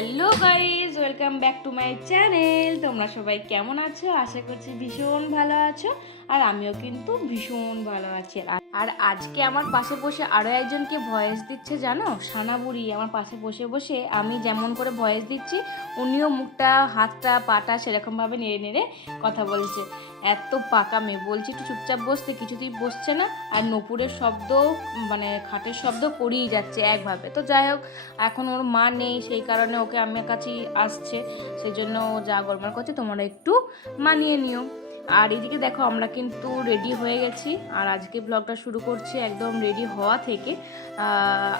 Hello guys welcome back to my channel. তোমরা সবাই কেমন আছো? আশা করছি ভীষণ ভালো আছো, আর আমিও কিন্তু ভীষণ ভালো আছি। আর- আজকে আমার পাশে বসে আরও একজনকে ভয়েস দিচ্ছে, জানো? সানাবুড়ি আমার পাশে বসে বসে আমি যেমন করে ভয়েস দিচ্ছি, উনিও মুখটা, হাতটা, পাটা সেরকমভাবে নেড়ে নেড়ে কথা বলছে। এত পাকা মেয়ে বলছি একটু চুপচাপ বসতে কিছুতেই বসছে না। আর নপুরের শব্দ মানে খাটের শব্দ করেই যাচ্ছে একভাবে। তো যাই হোক, এখন ওর মা নেই, সেই কারণে ওকে আমার কাছেই আসছে। সেই জন্য ও যা গরমার করছে, তোমরা একটু মানিয়ে নিও। আর এদিকে দেখো, আমরা কিন্তু রেডি হয়ে গেছি। আর আজকে ব্লগটা শুরু করছি একদম রেডি হওয়া থেকে।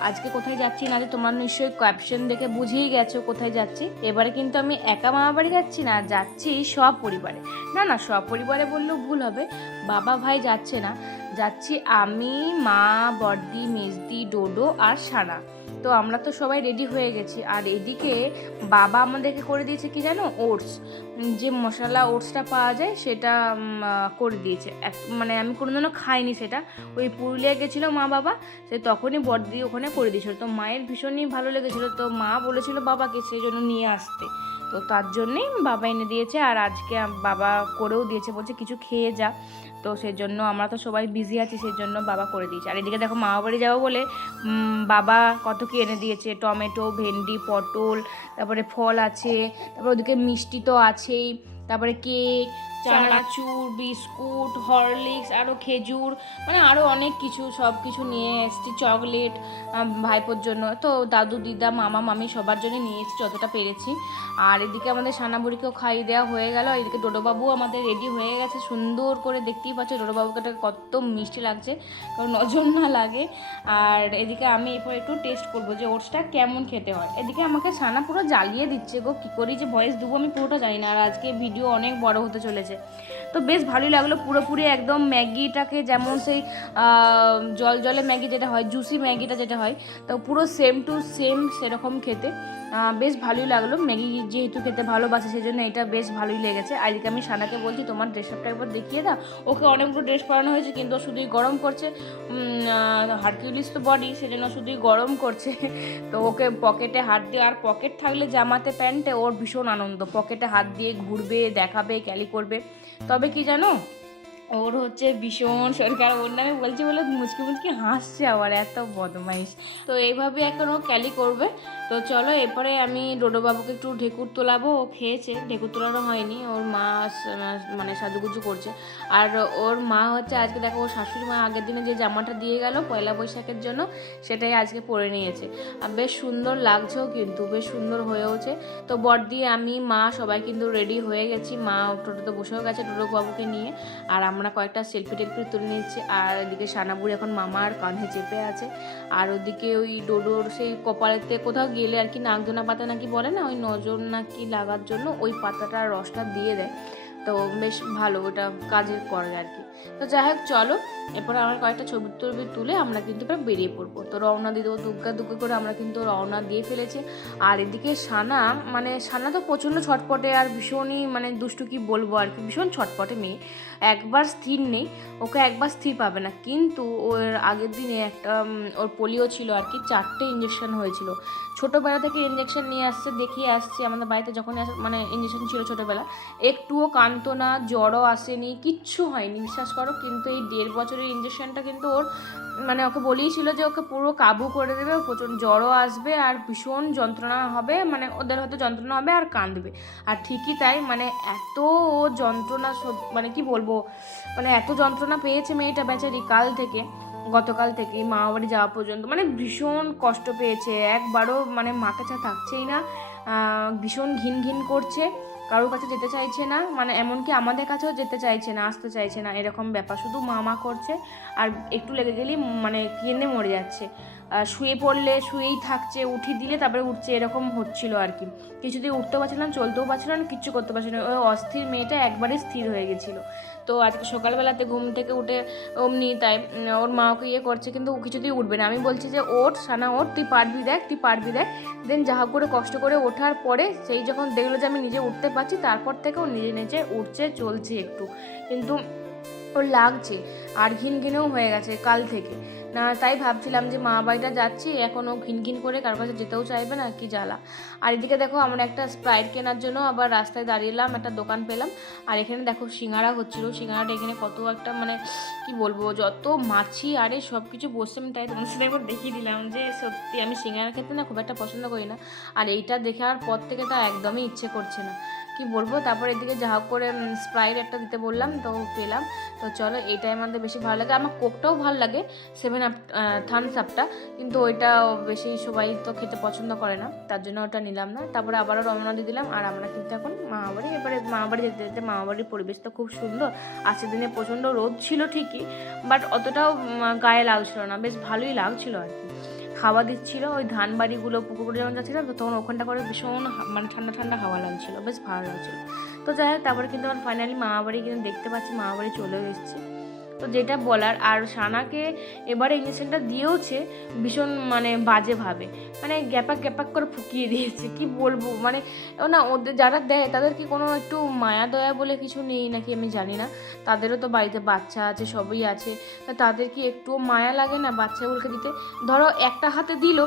আজকে কোথায় যাচ্ছি না যে তোমরা নিশ্চয়ই ক্যাপশন দেখে বুঝেই গেছো কোথায় যাচ্ছি। এবারে কিন্তু আমি একা মামা বাড়ি যাচ্ছি না, যাচ্ছি সব পরিবারে না না সব পরিবারে বললেও ভুল হবে। বাবা ভাই যাচ্ছে না। যাচ্ছি আমি, মা বর্দি মেজদি, ডোডো আর সানা তো আমরা তো সবাই রেডি হয়ে গেছি। আর এদিকে বাবা আমাদেরকে করে দিয়েছে কি জানো? ওটস যে মশলা ওটসটা পাওয়া যায় সেটা করে দিয়েছে। মানে আমি কোনোদিনও খাইনি সেটা। ওই পুরুলিয়া গেছিল মা বাবা, সে তখনই বর্দি ওখানে করে দিয়েছিল। তো মায়ের ভীষণই ভালো লেগেছিলো। তো মা বলেছিল বাবাকে সেই জন্য নিয়ে আসতে। তো তার জন্যেই বাবা এনে দিয়েছে। আর আজকে বাবা করেও দিয়েছে। বলছে কিছু খেয়ে যা। তো সেই জন্য আমরা তো সবাই বিজি আছি সেই জন্য বাবা করে দিয়েছে। আর এদিকে দেখো মামা বাড়ি যাব বলে বাবা কত কি এনে দিয়েছে? টমেটো, ভেন্ডি, পটল, তারপরে ফল আছে, তারপরে ওদিকে মিষ্টি তো আছেই, তারপরে কেক চানাচুর, বিস্কুট, হরলিক্স আরও খেজুর মানে আরও অনেক কিছু সব কিছু নিয়ে এসেছি চকলেট ভাইপোর জন্য। তো দাদু, দিদা, মামা, মামি সবার জন্য নিয়ে এসেছি যতটা পেরেছি। আর এদিকে আমাদের সানাবুড়িকেও খাইয়ে দেওয়া হয়ে গেল। এদিকে ডোডোবাবু আমাদের রেডি হয়ে গেছে। সুন্দর করে দেখতেই পাচ্ছ ডোডোবাবুকে কত মিষ্টি লাগছে, কারণ নজর না লাগে। আর এদিকে আমি এরপর একটু টেস্ট করব যে ওটসটা কেমন খেতে হয়। এদিকে আমাকে সানা পুরো জ্বালিয়ে দিচ্ছে গো, কী করি যে ভয়েস দেবো, আমি পুরোটা জানি না। আর আজকে ভিডিও অনেক বড় হতে চলেছে। তো বেশ ভালোই লাগল পুরোপুরি একদম ম্যাগিটাকে যেমন সেই জল জলে ম্যাগি যেটা হয় জুসি ম্যাগিটা যেটা হয়, তো পুরো সেম টু সেম সেরকম খেতে। বেশ ভালোই লাগল। ম্যাগি যেহেতু খেতে ভালোবাসে সেই জন্য এটা বেশ ভালোই লেগেছে। আর আমি সানাকে বলছি, তোমার ড্রেস আপটা একবার দেখিয়ে দাও। ওকে অনেকগুলো ড্রেস পরানো হয়েছে, কিন্তু শুধুই গরম করছে। হারকিউলিস তো বডি সেজন্য শুধুই গরম করছে। তো ওকে পকেটে হাত দিয়ে, আর পকেট থাকলে জামাতে প্যান্টে ওর ভীষণ আনন্দ। পকেটে হাত দিয়ে ঘুরবে, দেখাবে, ক্যালি করবে। তবে কি জানো? ওর হচ্ছে ভীষণ সরকার ওর নামে বলছে বলে মুচকি মুচকি হাসছে আবার, এত বদমাইশ। তো এইভাবে এখন ও ক্যালি করবে। তো চলো এরপরে আমি ডোডোবাবুকে একটু ঢেকুর তোলাবো, ও খেয়েছে, ঢেকুর তোলানো হয়নি, ওর মা মানে সাজুগুজু করছে। আর ওর মা হচ্ছে আজকে দেখো, ওর শাশুড়ি মা আগের দিনে যে জামাটা দিয়ে গেল পয়লা বৈশাখের জন্য, সেটাই আজকে পরে নিয়েছে। আর বেশ সুন্দর লাগছেও কিন্তু, বেশ সুন্দর হয়েওছে তো বড়দি আমি, মা সবাই কিন্তু রেডি হয়ে গেছি, মা টোটোতে বসেও গেছে টোটো বাবুকে নিয়ে। আর আমরা কয়েকটা সেলফি টেলফি তুলে নিচ্ছি, আর এদিকে সানাবুড়ি এখন মামার কাঁধে চেপে আছে। আর ওদিকে ওই ডোডোর সেই কপালেতে কোথাও গেলে আর কি নাকজোনা পাতা নাকি বলে না, ওই নজর নাকি লাগার জন্য ওই পাতাটার রসটা দিয়ে দেয়। তো বেশ ভালো, ওটা কাজের করে আর কি। তো যাই হোক, চলো। এরপর আমরা কয়েকটা ছবি টবি তুলে আমরা কিন্তু এবার বেরিয়ে পড়ব। তো রওনা দিয়ে দেবো দুগ্গা দুগ্গা করে, আমরা কিন্তু রওনা দিয়ে ফেলেছি। আর এদিকে সানা মানে সানা তো প্রচণ্ড ছটপটে আর ভীষণই মানে দুষ্টু কি বলব আর কি, ভীষণ ছটপটে মেয়ে। একবার স্থির নেই, ওকে একবার স্থির পাবে না। কিন্তু ওর আগের দিনে একটা ওর পোলিও ছিল আর কি, চারটে ইঞ্জেকশন হয়েছিল। ছোটোবেলা থেকে ইঞ্জেকশন নিয়ে আসছে, দেখিয়ে আসছে। আমাদের বাড়িতে যখন মানে ইঞ্জেকশন ছিল ছোটোবেলা, একটুও কানতো না, জ্বরও আসেনি, কিচ্ছু হয়নি করো, কিন্তু এই দেড় বছরের ইঞ্জেকশনটা কিন্তু ওর মানে ওকে বলেইছিল যে ওকে পুরো কাবু করে দেবে প্রচুর জ্বরও আসবে আর ভীষণ যন্ত্রণা হবে মানে ওদের হয়তো যন্ত্রণা হবে আর কাঁদবে। আর ঠিকই তাই মানে এত ও যন্ত্রণা মানে কি বলব মানে এত যন্ত্রণা পেয়েছে মেয়েটা বেচারি কাল থেকে, গতকাল থেকে মা বাড়ি যাওয়া পর্যন্ত মানে ভীষণ কষ্ট পেয়েছে, একবারও মানে মাকে ছাড়া থাকছেই না ভীষণ ঘিন ঘিন করছে। কারোর কাছে যেতে চাইছে না মানে এমনকি আমাদের কাছেও যেতে চাইছে না, আসতে চাইছে না, এরকম ব্যাপার। শুধু মামা করছে, আর একটু লেগে গেলেই মানে কেনে মরে যাচ্ছে। শুয়ে পড়লে, শুয়েই থাকছে উঠি দিলে তারপরে উঠছে, এরকম হচ্ছিল আর কি। কিছুতেই উঠতেও না, চলতেও পারছিল না কিচ্ছু করতে পারছিল না। ওই অস্থির মেয়েটা একবারে স্থির হয়ে গেছিল। তো আজকে সকালবেলাতে ঘুম থেকে উঠে অমনি তাই ওর মা ওকে ইয়ে করছে, কিন্তু ও কিছুতেই উঠবে না। আমি বলছি যে, ওঠ, সানা, ওঠ, তুই পারবি দেখ, তুই পারবি দেখ। দেন যাহা করে, কষ্ট করে ওঠার পরে সেই যখন দেখল যে আমি নিজে উঠতে পারছি, তারপর থেকে ও নিজে নিজে উঠছে, চলছে একটু। কিন্তু ওর লাগছে, আর ঘিন ঘিনেও হয়ে গেছে কাল থেকে। না, তাই ভাবছিলাম যে মা বাড়িটা যাচ্ছি এখনও ঘিন করে কারোর কাছে যেতেও চাইবে না, কি জ্বালা। আর এদিকে দেখো, আমরা একটা স্প্রাইট কেনার জন্য আবার রাস্তায় দাঁড়িয়েলাম একটা দোকান পেলাম। আর এখানে দেখো সিঙ্গারা হচ্ছিল, সিঙ্গারাটা এখানে কত একটা মানে কি বলব, যত মাছি আরে সব কিছু বসছে, আমি তাই তোমাদের সাথে একবার দেখিয়ে দিলাম যে সত্যি আমি সিঙ্গারা খেতে না খুব একটা পছন্দ করি না। আর এইটা দেখার পর থেকে তো একদমই ইচ্ছে করছে না। কি বলব? তারপর এদিকে যা হোক করে স্প্রাইট একটা দিতে বললাম, তো পেলাম। তো চলো, এইটাই আমাদের বেশি ভালো লাগে। আমার কোকটাও ভালো লাগে সেভেন আপ থামস আপটা কিন্তু ওইটা বেশি সবাই তো খেতে পছন্দ করে না, তার জন্য ওটা নিলাম না। তারপরে আবারও রমনা দিয়ে দিলাম, আর আমরা কিন্তু এখন মামাবাড়ি, এবারে মামাবাড়ি যেতে যেতে মামাবাড়ির পরিবেশটা খুব সুন্দর। আজকের দিনে প্রচণ্ড রোদ ছিল ঠিকই বাট অতটাও গায়ে লাগছিল না। বেশ ভালোই লাগছিল আর কি। হাওয়া দিচ্ছিল, ওই ধান বাড়িগুলো পুকুরে যখন যাচ্ছিলাম তো তখন ওখানটা করে ভীষণ মানে ঠান্ডা ঠান্ডা হাওয়া লাগছিল, বেশ ভালো লাগছিল। তো যাই হোক, তারপরে কিন্তু আমার ফাইনালি মামা বাড়ি কিন্তু দেখতে পাচ্ছি মামা বাড়ি চলেও এসেছি। তো যেটা বলার, আর সানাকে এবারে ইঞ্জেকশনটা দিয়েওছে ভীষণ মানে বাজেভাবে। মানে গ্যাপাক গ্যাপাক করে ফুকিয়ে দিয়েছে, কি বলব? মানে না, ওদের যারা দেয়, তাদের কি কোনো একটু মায়া দয়া বলে কিছু নেই নাকি আমি জানি না। তাদেরও তো বাড়িতে বাচ্চা আছে, সবই আছে। তাদের কি একটুও মায়া লাগে না বাচ্চাগুলোকে দিতে? ধরো একটা হাতে দিল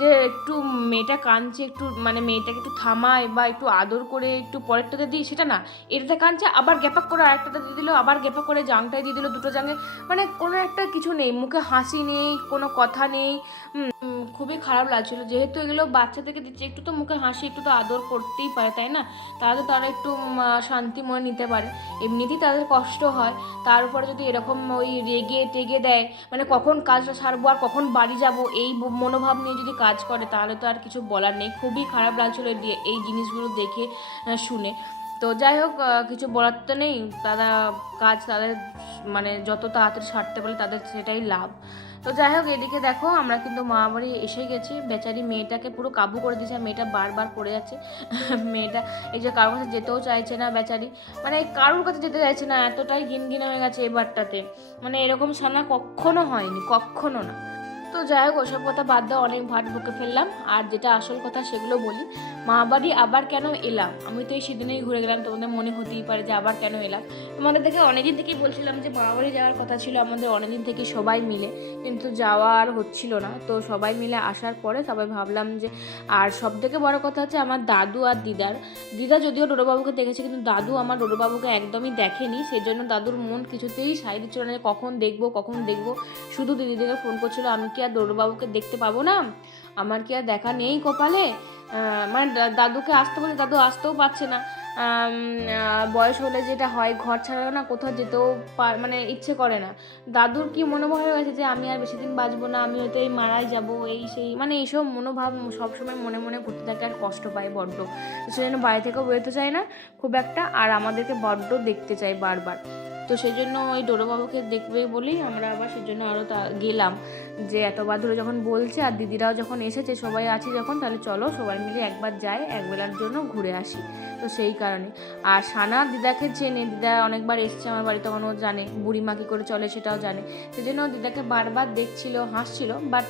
যে একটু মেয়েটা কাঁদছে, একটু মানে মেয়েটাকে একটু থামায় বা একটু আদর করে একটু পরেরটাতে দিই, সেটা না। এটাতে কাঁদছে, আবার গ্যাপাক করে আরেকটাতে দিয়ে দিল, আবার গ্যাপাক করে জাংটায় দিয়ে দিল দুটো জাঙ্গে মানে কোনো একটা কিছু নেই, মুখে হাসি নেই, কোনো কথা নেই। খুবই খারাপ লাগছিল। যেহেতু এগুলো বাচ্চাদেরকে দিচ্ছে, একটু তো মুখে হাসি, একটু তো আদর করতেই পারে, তাই না? তাহলে তারা একটু শান্তি মনে নিতে পারে। এমনিতেই তাদের কষ্ট হয়। তার উপরে যদি এরকম ওই রেগে টেগে দেয় মানে কখন কাজটা সারবো আর কখন বাড়ি যাব, এই মনোভাব নিয়ে যদি কাজ করে, তাহলে তো আর কিছু বলার নেই। খুবই খারাপ লাগছিল এই জিনিসগুলো দেখে শুনে। তো যাই হোক কিছু বলার তো নেই। তারা কাজ তাদের মানে যত তাড়াতাড়ি সারতে পারে তাদের সেটাই লাভ। তো যাই হোক, এদিকে দেখো, আমরা কিন্তু মামাবাড়ি এসে গেছি। বেচারি মেয়েটাকে পুরো কাবু করে দিয়েছে মেয়েটা বারবার পড়ে যাচ্ছে। মেয়েটা এই যে কারোর কাছে যেতেও চাইছে না বেচারি। মানে কারোর কাছে যেতে চাইছে না, এতটাই গিনগিনা হয়ে গেছে এবারটাতে মানে এরকম সানা কখনো হয়নি, কখনো না। তো যাই হোক, ওসব কথা বাদ দাও, অনেক ভাট বকে ফেললাম। আর যেটা আসল কথা, সেগুলো বলি। মা বাড়ি আবার কেন এলাম? আমি তো এই সেদিনেই ঘুরে গেলাম, তোমাদের মনে হতেই পারে যে আবার কেন এলাম। তোমাদের দেখে অনেকদিন থেকেই বলছিলাম যে মা বাড়ি যাওয়ার কথা ছিল, আমাদের অনেকদিন থেকে সবাই মিলে, কিন্তু যাওয়া আর হচ্ছিল না। তো সবাই মিলে আসার পরে সবাই ভাবলাম যে, আর সব থেকে বড় কথা হচ্ছে আমার দাদু আর দিদার। দিদা যদিও ডোডোবাবুকে দেখেছে, কিন্তু দাদু আমার ডোডোবাবুকে একদমই দেখেনি। সেই জন্য দাদুর মন কিছুতেই সাই দিচ্ছিল না কখন দেখব কখন দেখব। শুধু দিদিদিকে ফোন করছিল, আমি কি আর ডোডোবাবুকে দেখতে পাবো না? আমার কি আর দেখা নেই কপালে? মানে দাদুকে আসতে বলে দাদু আসতেও পারছে না। বয়স হলে যেটা হয়, ঘর ছাড়াও না কোথাও যেতেও মানে ইচ্ছে করে না। দাদুর কি মনোভাব হয়ে গেছে যে, আমি আর বেশি দিন বাঁচবো না, আমি হয়তো এই মারাই যাব, এই সেই মানে এইসব মনোভাব সবসময় মনে মনে ঘুরতে থাকে আর কষ্ট পায় বড্ড। সেই জন্য বাড়ি থেকেও বেরোতে চায় না, খুব একটা, আর আমাদেরকে বড্ড দেখতে চাই বারবার। তো সেই জন্য ওই ডোরোবাবুকে দেখবে বলেই আমরা আবার সেই জন্য আরও গেলাম। যে এতবার ধরে যখন বলছে আর দিদিরাও যখন এসেছে, সবাই আছে যখন, তাহলে চলো সবাই মিলে একবার যাই, একবেলার জন্য ঘুরে আসি। তো সেই কারণে। আর সানা দিদাকে চেনে, দিদা অনেকবার এসছে আমার বাড়ি তখন ও জানে বুড়িমা কী করে চলে সেটাও জানে। সেই জন্য দিদাকে বারবার দেখছিল, হাসছিল বাট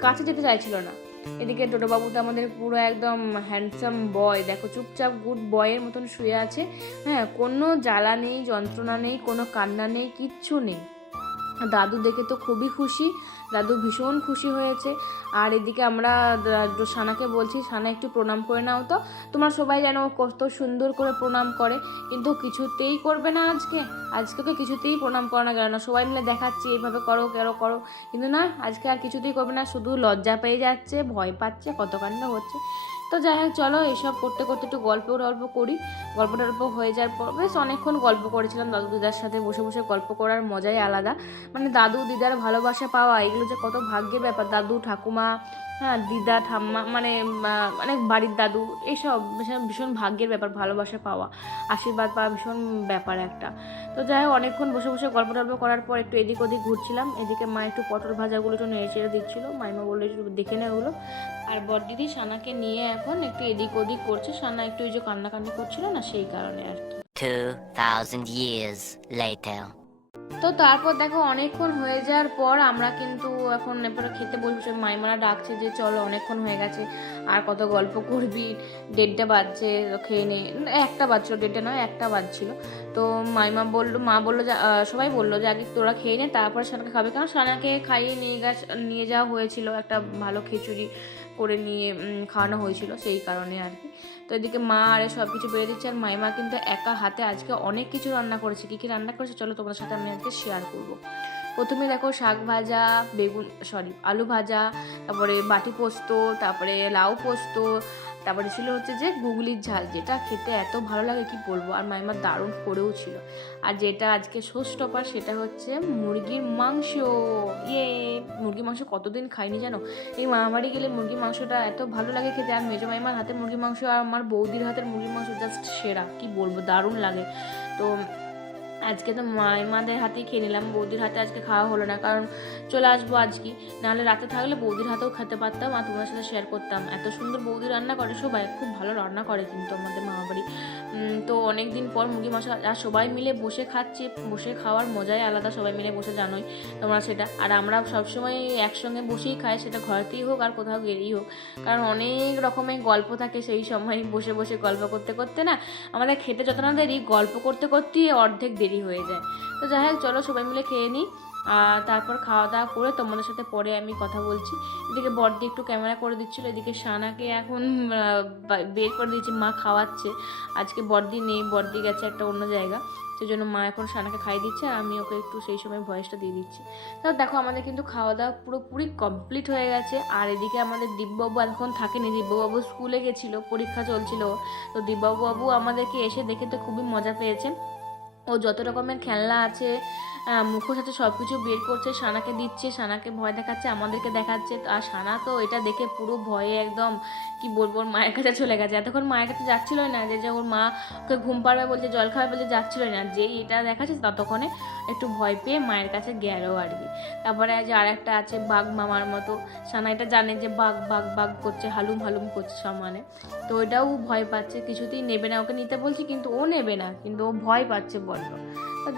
কাছে যেতে চাইছিল না। এদিকে টোটোবাবু তো আমাদের পুরো একদম হ্যান্ডসাম বয় দেখো, চুপচাপ গুড বয়ের মতন শুয়ে আছে। হ্যাঁ কোনো জ্বালা নেই, যন্ত্রণা নেই, কোনো কান্না নেই, কিচ্ছু নেই। দাদু দেখে তো খুবই খুশি। দাদু ভীষণ খুশি হয়েছে। আর এদিকে আমরা সানাকে বলছি, সানা একটু প্রণাম করে নাও তো। তোমরা সবাই যেন কত সুন্দর করে প্রণাম করে। কিন্তু কিছুতেই করবে না আজকে। আজকে তো কিছুতেই প্রণাম করে না কেন না। সবাই মিলে দেখাচ্ছি, এইভাবে করো কেন করো। কিন্তু না, আজকে আর কিছুতেই করবে না। শুধু লজ্জা পেয়ে যাচ্ছে, ভয় পাচ্ছে, কত কাণ্ড হচ্ছে। তো যাই হোক, চলো এসব করতে করতে একটু গল্প টল্প করি। গল্প টল্প হয়ে যাওয়ার পর, বেশ অনেকক্ষণ গল্প করেছিলাম দাদু দিদার সাথে, বসে বসে গল্প করার মজাই আলাদা। মানে দাদু দিদার ভালোবাসা পাওয়া, এগুলো যে কত ভাগ্যের ব্যাপার। দাদু ঠাকুমা হ্যাঁ দিদা ঠাম্মা মানে আহ, মানে বাড়ির দাদু এইসব ভীষণ ভাগ্যের ব্যাপার ভালোবাসা পাওয়া আশীর্বাদ পাওয়া ভীষণ ব্যাপার একটা। তো যাই হোক অনেকক্ষণ বসে বসে গল্প টল্প করার পর একটু এদিক ওদিক ঘুরছিলাম। এদিকে মা একটু পটল ভাজাগুলো একটু নেড়ে চেড়ে দিচ্ছিল। মাইমা বলল একটু দেখে নে ওগুলো। আর বড়দিদি সানাকে নিয়ে এখন একটু এদিক ওদিক করছে। সানা একটু ওই যে কান্নাকান্নি করছিল না সেই কারণে আর কি। 2,000 years later. তো তারপর দেখো অনেকক্ষণ হয়ে যাওয়ার পর আমরা কিন্তু এখন এরপরে খেতে বলছি মাইমারা ডাকছে যে, চলো অনেকক্ষণ হয়ে গেছে, আর কত গল্প করবি? দেড়টা বাজছে, খেয়ে নে। একটা বাজছিল, দেড়টা নয়, একটা বাজছিল। তো মাইমা বলল, মা বলল সবাই বলল যে, আগে তোরা খেয়ে নে, তারপর সানাকে খাবে। কারণ সানাকে খাইয়ে নিয়ে গেছে, নিয়ে যাওয়া হয়েছিল একটা ভালো খিচুড়ি। করে নিয়ে খাওয়ানো হয়েছিল সেই কারণে আর কি। তো এদিকে মা আর সব কিছু বেড়ে দিচ্ছে আর মাইমা কিন্তু একা হাতে আজকে অনেক কিছু রান্না করেছে। কী কী রান্না করেছে চলো তোমাদের সাথে আমি আজকে শেয়ার করব। প্রথমে দেখো শাক ভাজা, বেগুন সরি আলু ভাজা, তারপরে বাটি পোস্ত, তারপরে লাউ পোস্ত তারপরে ছিল হচ্ছে যে গুগলির ঝাল, যেটা খেতে এত ভালো লাগে কি বলব? আর মাইমা দারুণ করেও ছিল। আর যেটা আজকে ষষ্ঠ টপার সেটা হচ্ছে মুরগির মাংস। ইয়ে মুরগির মাংস কতদিন খাইনি জানো? এই মামাবাড়ি গেলে মুরগির মাংসটা এত ভালো লাগে খেতে। আর মেজো মাইমার হাতের মুরগির মাংস আর আমার বৌদির হাতের মুরগির মাংস জাস্ট সেরা, কি বলব? দারুণ লাগে। তো আজকে তো মাইমাদের হাতেই খেয়ে নিলাম, বৌদির হাতে আজকে খাওয়া হলো না, কারণ চলে আসব আজকে। নাহলে রাতে থাকলে বৌদির হাতেও খেতে পারতাম আর তোমার সাথে শেয়ার করতাম। এত সুন্দর বৌদি রান্না করে সবাই, খুব ভালো রান্না করে কিন্তু আমাদের মামাবাড়ি তো অনেক দিন পর মুরগি মাংস আর সবাই মিলে বসে খাচ্ছে, বসে খাওয়ার মজাই আলাদা, সবাই মিলে বসে জানোই তোমরা সেটা। আর আমরা সবসময় একসঙ্গে বসেই খাই, সেটা ঘরেতেই হোক আর কোথাও গেলেই হোক। কারণ অনেক রকমের গল্প থাকে সেই সময়, বসে বসে গল্প করতে করতে না, আমাদের খেতে যত না দেরি, গল্প করতে করতেই অর্ধেক দেরি। হয়ে যায়। তো যাই হোক, চলো সবাই মিলে খেয়ে নিই। তারপর খাওয়া দাওয়া করে তোমাদের সাথে পরে আমি কথা বলছি। এদিকে বর্দি একটু ক্যামেরা করে দিচ্ছিল, এদিকে সানাকে এখন বের করে দিয়েছি, মা খাওয়াচ্ছে। আজকে বর্দি নেই, বর্দি গেছে একটা অন্য জায়গা। সেই জন্য মা এখন সানাকে খাইয়ে দিচ্ছে আর আমি ওকে একটু সেই সময় ভয়েসটা দিয়ে দিচ্ছি। তো দেখো, আমাদের কিন্তু খাওয়া দাওয়া পুরোপুরি কমপ্লিট হয়ে গেছে। আর এদিকে আমাদের দিব্যবাবু এখন থাকেনি। দিব্যবাবু স্কুলে গেছিল, পরীক্ষা চলছিল। তো দিব্যবাবু আমাদেরকে এসে দেখে তো খুবই মজা পেয়েছে। ও যত রকমের খেলনা আছে মুখোশ আছে সব কিছু বের করছে, সানাকে দিচ্ছে, সানাকে ভয় দেখাচ্ছে, আমাদেরকে দেখাচ্ছে। আর সানা তো এটা দেখে পুরো ভয়ে একদম, কি বলব, ওর মায়ের কাছে চলে গেছে। এতক্ষণ মায়ের কাছে যাচ্ছিলই না যে যে ওর মা ওকে ঘুম পাড়বে বলছে, জল খাবে বলছে যাচ্ছিলই না। যেই এটা দেখাচ্ছে, ততক্ষণে একটু ভয় পেয়ে মায়ের কাছে গেলো আর কি। তারপরে যে আর একটা আছে, বাঘ মামার মতো। সানা এটা জানে যে বাঘ বাঘ বাঘ করছে, হালুম হালুম করছে সমানে তো ওইটাও ভয় পাচ্ছে, কিছুতেই নেবে না। ওকে নিতে বলছি, কিন্তু ও নেবে না। কিন্তু ও ভয় পাচ্ছে তো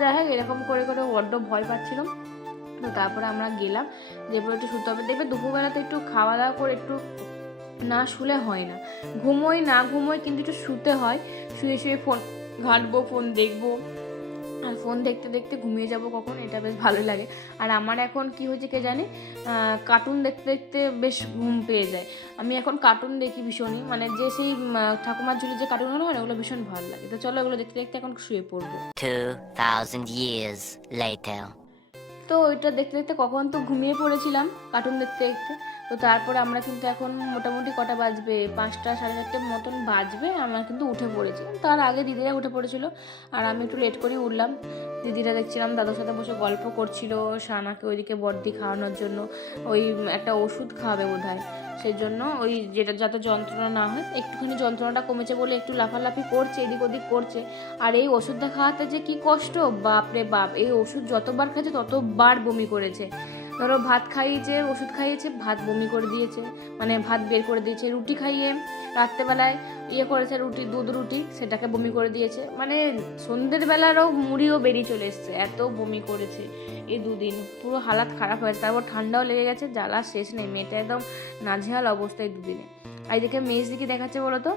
যাই হোক, এরকম করে করে বড্ড ভয় পাচ্ছিলাম তারপরে আমরা গেলাম যে পরে একটু শুতে হবে। দেখবে দুপুরবেলাতে একটু খাওয়া দাওয়া করে একটু না শুলে হয় না। ঘুমোই না ঘুমোই, কিন্তু একটু শুতে হয়। শুয়ে শুয়ে ফোন ঘাঁটবো, ফোন দেখব। আর ফোন দেখতে দেখতে ঘুমিয়ে যাব কখন এটা বেশ ভালো লাগে। আর আমার এখন কি হয়েছে কে জানে? কার্টুন দেখতে দেখতে বেশ ঘুম পেয়ে যায়। আমি এখন কার্টুন দেখি ভীষণই। মানে যে সেই ঠাকুমার ঝুলি যে কার্টুনগুলো হয় না, ওগুলো ভীষণ ভালো লাগে। তো চলো ওগুলো দেখতে দেখতে এখন শুয়ে পড়ব। 2,000 তো ওইটা দেখতে দেখতে কখন তো ঘুমিয়ে পড়েছিলাম কার্টুন দেখতে দেখতে। তো তারপরে আমরা কিন্তু এখন মোটামুটি কটা বাজবে? পাঁচটা, সাড়ে চারটের মতন বাজবে, আমরা কিন্তু উঠে পড়েছি। তার আগে দিদিরা উঠে পড়েছিল, আর আমি একটু লেট করেই উঠলাম। দিদিরা দেখছিলাম দাদুর সাথে বসে গল্প করছিল সানাকে ওইদিকে বর্দি খাওয়ানোর জন্য, ওই একটা ওষুধ খাওয়াবে বোধ হয় সেই জন্য ওই যেটা, যাতে যন্ত্রণা না হয়, একটুখানি যন্ত্রণাটা কমেছে বলে একটু লাফালাফি করছে, এদিক ওদিক করছে। আর এই ওষুধটা খাওয়াতে যে কি কষ্ট? বাপ রে বাপ, এই ওষুধ যতবার খাচ্ছে ততবার বমি করেছে। ধরো ভাত খাইয়েছে, ওষুধ খাইয়েছে, ভাত বমি করে দিয়েছে মানে ভাত বের করে দিয়েছে, রুটি খাইয়ে রাত্রেবেলায় ইয়ে করেছে রুটি, দুধ রুটি, সেটাকে বমি করে দিয়েছে। মানে সন্ধ্যের বেলারও মুড়িও বেরিয়ে চলে এসছে, এত বমি করেছে এই দুদিন। পুরো হালাত খারাপ হয়েছে, তারপর ঠান্ডাও লেগে গেছে, জ্বালা শেষ নেই, মেয়েটা একদম নাজেহাল অবস্থায় দুদিনে। আর মেজদিকে দেখাচ্ছে বলো তো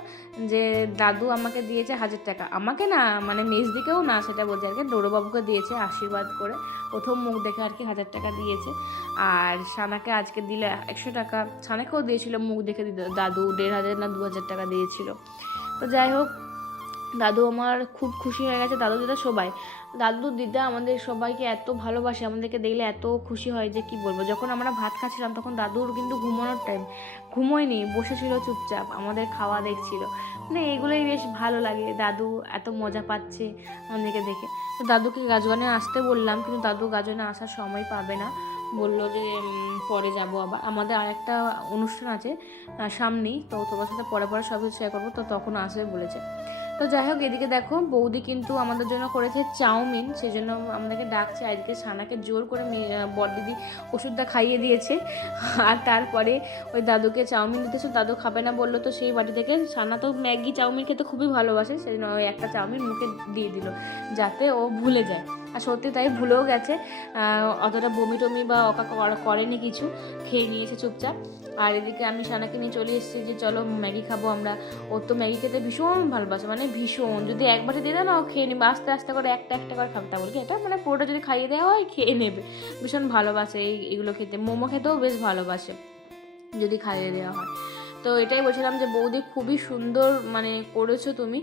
যে, দাদু আমাকে দিয়েছে হাজার টাকা। আমাকে না মানে মেজদিকেও না, সেটা বলছে আর কি, ডোরোবাবুকে দিয়েছে আশীর্বাদ করে। প্রথম মুখ দেখে আর কি হাজার টাকা দিয়েছে। আর সানাকে আজকে দিলে একশো টাকা। সানাকেও দিয়েছিল, মুখ দেখে দাদু, দেড় হাজার না দু হাজার টাকা দিয়েছিল। তো যাই হোক দাদু আমার খুব খুশি হয়ে গেছে, দাদু দিদা সবাই। দাদু দিদা আমাদের সবাইকে এত ভালোবাসে, আমাদেরকে দেখলে এত খুশি হয় যে কি বলব। যখন আমরা ভাত খাচ্ছিলাম, তখন দাদুর কিন্তু ঘুমানোর টাইম ঘুমোয়নি, বসেছিল চুপচাপ, আমাদের খাওয়া দেখছিল। মানে এগুলোই বেশ ভালো লাগে, দাদু এত মজা পাচ্ছে আমাদেরকে দেখে। তো দাদুকে গাজগানে আসতে বললাম, কিন্তু দাদু গাজনে আসার সময় পাবে না। বলল যে পরে যাব আবার। আমাদের আরেকটা অনুষ্ঠান আছে সামনেই, তো তোমার সাথে পরে পরে সব কিছু শেয়ার করব। তো তখন আসবে বলেছে। তো যাই হোক, এদিকে দেখো, বৌদি কিন্তু আমাদের জন্য করেছে চাউমিন সেই জন্য আমাদেরকে ডাকছে, আর এদিকে সানাকে জোর করে বড়দিদি ওষুধটা খাইয়ে দিয়েছে। আর তারপরে ওই দাদুকে চাউমিন দিতেছে দাদু খাবে না বলল, তো সেই বাটি থেকে সানা তো ম্যাগি চাউমিন খেতে খুবই ভালোবাসে সেই জন্য ওই একটা চাউমিন মুখে দিয়ে দিল, যাতে ও ভুলে যায়। আর সত্যি তাই ভুলেও গেছে। অতটা বমি টমি বা অকা করা- করেনি কিছু, খেয়ে নিয়েছে চুপচাপ। আর এদিকে আমি সানাকে নিয়ে চলে এসেছি যে, চলো ম্যাগি খাব আমরা। ওর তো ম্যাগি খেতে ভীষণ ভালোবাসে মানে ভীষণ। যদি একবারে দিয়ে দেয় না, ও খেয়ে নেবে, আস্তে আস্তে করে একটা একটা করে খাবে। তা বলি এটা মানে পুরোটা যদি খাইয়ে দেওয়া হয়, খেয়ে নেবে। ভীষণ ভালোবাসে এই, এগুলো খেতে। মোমো খেতেও বেশ ভালোবাসে, যদি খাইয়ে দেওয়া হয়। তো এটাই বলছিলাম যে, বৌদি খুবই সুন্দর মানে করেছ তুমি।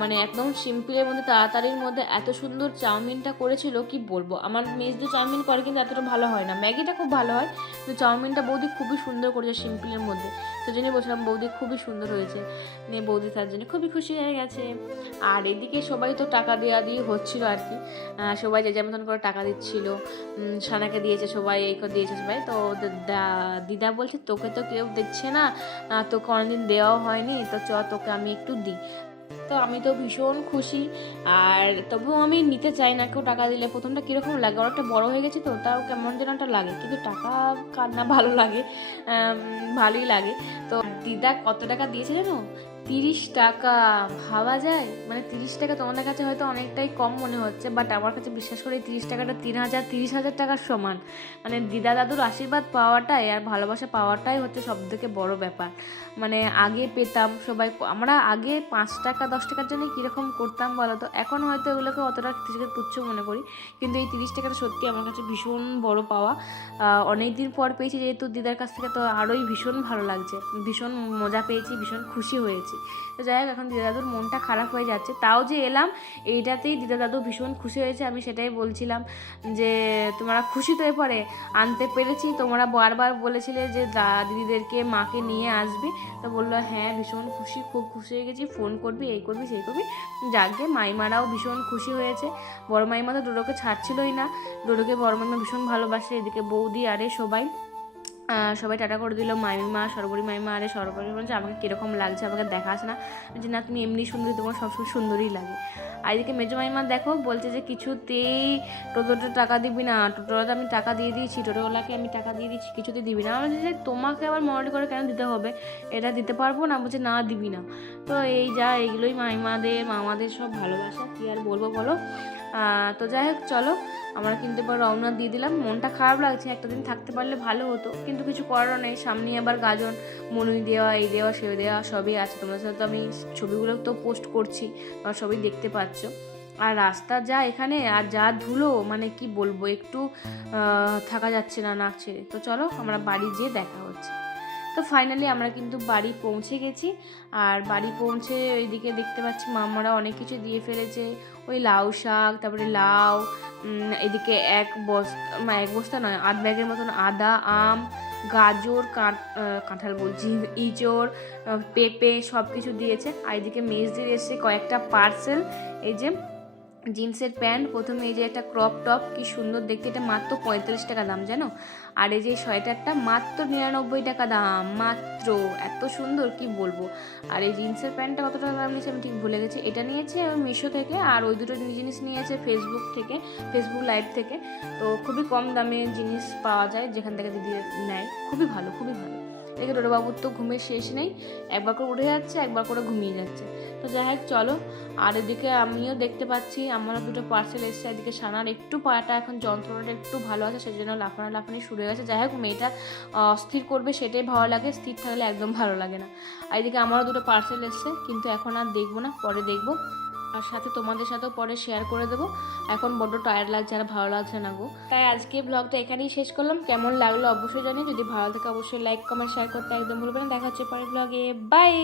মানে একদম সিম্পলের মধ্যে তাড়াতাড়ির মধ্যে এত সুন্দর চাউমিনটা করেছিল, কি বলব? আমার মেজ যে চাউমিন করে কিন্তু এতটা ভালো হয় না। ম্যাগিটা খুব ভালো হয়, কিন্তু চাউমিনটা বৌদি খুবই সুন্দর করেছে সিম্পলের মধ্যে। তো জন্যই বলছিলাম বৌদি খুবই সুন্দর হয়েছে। নিয়ে বৌদি তার জন্য খুবই খুশি হয়ে গেছে। আর এদিকে সবাই তো টাকা দেওয়া দিয়ে হচ্ছিল আর কি। সবাই যে যেমন করে টাকা দিচ্ছিল। সানাকে দিয়েছে সবাই, এই করে দিয়েছে সবাই। তো দিদা বলছে, তোকে তো কেউ দিচ্ছে না। আহ, কোনোদিন দেওয়াও হয়নি তো চ তোকে আমি একটু দিই। তো আমি তো ভীষণ খুশি আর তবুও আমি নিতে চাই না কেউ টাকা দিলে। প্রথমটা কীরকম লাগে? অনেকটা বড় হয়ে গেছে তো তাও কেমন যেন একটা লাগে। কিন্তু টাকা কার না ভালো লাগে ভালোই লাগে। তো দিদা কত টাকা দিয়েছে জানো? তিরিশ টাকা ভাবা যায়? মানে তিরিশ টাকা তোমাদের কাছে হয়তো অনেকটাই কম মনে হচ্ছে বাট আমার কাছে বিশ্বাস করে তিরিশ টাকাটা তিন হাজার, তিরিশ হাজার টাকার সমান। মানে দিদা দাদুর আশীর্বাদ পাওয়াটাই আর ভালোবাসা পাওয়াটাই হচ্ছে সব থেকে বড় ব্যাপার। মানে আগে পেতাম সবাই, আমরা আগে পাঁচ টাকা, দশ টাকার জন্য কীরকম করতাম বলো তো এখন হয়তো এগুলোকে অতটা থেকে তুচ্ছ মনে করি, কিন্তু এই তিরিশ টাকাটা সত্যি আমার কাছে ভীষণ বড় পাওয়া। অনেক দিন পর পেয়েছি, যেহেতু দিদার কাছ থেকে তো আরোই ভীষণ ভালো লাগছে, ভীষণ মজা পেয়েছি, ভীষণ খুশি হয়েছি। তো যাই হোক, এখন দিদা দাদুর মনটা খারাপ হয়ে যাচ্ছে। তাও যে এলাম, এইটাতেই দিদা দাদু ভীষণ খুশি হয়েছে। আমি সেটাই বলছিলাম যে, তোমরা খুশি তো এরপরে আনতে পেরেছি। তোমরা বারবার বলেছিলে যে দিদিদেরকে, মাকে নিয়ে আসবি। তো বলল হ্যাঁ ভীষণ খুশি, খুব খুশি হয়ে গেছি। ফোন করবি, এই করবি, সেই করবি। যাকে, মাইমারাও ভীষণ খুশি হয়েছে। বড় মাইমা তো ডোডোকে ছাড়ছিলই না। ডোডোকে বড় মাইমা ভীষণ ভালোবাসে। এদিকে বৌদি, আরে সবাই সবাই টাটা করে দিল, মাইমা, সরবরি মাইমা, আরে সরবরি বলছে, আমাকে কীরকম লাগছে, আমাকে দেখা আসে না যে না, তুমি এমনি সুন্দরী, তোমার সবসময় সুন্দরই লাগে। আর এদিকে মেজো মাইমা দেখো, বলছে যে, কিছুতেই টোটোতে টাকা দিবি না, টোটোতে আমি টাকা দিয়ে দিয়েছি, টোটোওয়ালাকে আমি টাকা দিয়ে দিচ্ছি কিছুতে দিবি না। আমি যে তোমাকে আবার মরালি করে কেন দিতে হবে? এটা দিতে পারব না? বলছে, না, দিবি না। তো এই যা, এইগুলোই মাইমাদের, মামাদের সব ভালোবাসা, কী আর বলব বলো? তো যাই হোক, চলো। আমরা কিন্তু এবার রওনা দিয়ে দিলাম। মনটা খারাপ লাগছে একটা দিন থাকতে পারলে ভালো হতো। কিন্তু কিছু করারও নেই। সামনে আবার গাজন, মনুই দেওয়া, এই দেওয়া, সে দেওয়া, সবই আছে। তোমাদের সাথে তো আমি ছবিগুলো তো পোস্ট করছি, তোমরা সবই দেখতে পাচ্ছ। আর রাস্তা যা এখানে, আর যা ধুলো মানে কি বলব, একটু থাকা যাচ্ছে না, নাক ছেড়ে। তো চলো, আমরা বাড়ি যেয়ে দেখা হচ্ছে। তো ফাইনালি আমরা কিন্তু বাড়ি পৌঁছে গেছি। আর বাড়ি পৌঁছে ওইদিকে দেখতে পাচ্ছি মামারা অনেক কিছু দিয়ে ফেলেছে। ওই লাউ শাক, তারপরে লাউ এদিকে এক বস্তা এক বস্তা নয়, আধ ব্যাগের মতন আদা, আম, গাজর কাঁঠাল বলছি, ইঁচড় পেঁপে সব কিছু দিয়েছে। আর এদিকে মেজ দিয়ে এসে কয়েকটা পার্সেল এই যে জিন্সের প্যান্ট, প্রথমে এই যে একটা ক্রপ টপ, কি সুন্দর দেখতে। এটা মাত্র পঁয়তাল্লিশ টাকা দাম, জানো? আর এই যে সোয়েটারটা মাত্র নিরানব্বই টাকা দাম, মাত্র। এত সুন্দর, কি বলব? আর এই জিন্সের প্যান্টটা কত টাকা দাম নিয়েছে আমি ঠিক ভুলে গেছি। এটা নিয়েছে আমি মিশো থেকে, আর ওই দুটো জিনিস নিয়েছে ফেসবুক থেকে ফেসবুক লাইভ থেকে। তো খুবই কম দামে জিনিস পাওয়া যায়, যেখান থেকে দিদি নেয়। খুবই ভালো খুবই ভালো। এদিকে ডোডোবাবুর তো ঘুমের শেষ নেই, একবার করে উঠে যাচ্ছে, একবার করে ঘুমিয়ে যাচ্ছে। তো যাই হোক, চলো। আর এদিকে আমিও দেখতে পাচ্ছি আমারও দুটো পার্সেল এসছে, এদিকে সানার একটু পাটা, এখন যন্ত্রণাটা একটু ভালো আছে সেই জন্য লাফানো লাফানি শুরু হয়ে গেছে। যাই হোক, মেয়েটা অস্থির করবে, সেটাই ভালো লাগে, স্থির থাকলে একদম ভালো লাগে না। আর এদিকে আমারও দুটো পার্সেল এসছে, কিন্তু এখন আর দেখব না, পরে দেখব। আর সাথে তোমাদের সাথেও পরে শেয়ার করে দেবো। এখন বড্ড টায়ার লাগছে আর ভালো লাগছে না গো। তাই আজকে ব্লগটা এখানেই শেষ করলাম। কেমন লাগল অবশ্যই জানি যদি ভালো থাকে অবশ্যই লাইক কমেন্ট শেয়ার করতে একদম ভুলবেন না। দেখা হচ্ছে পরের ব্লগে বাই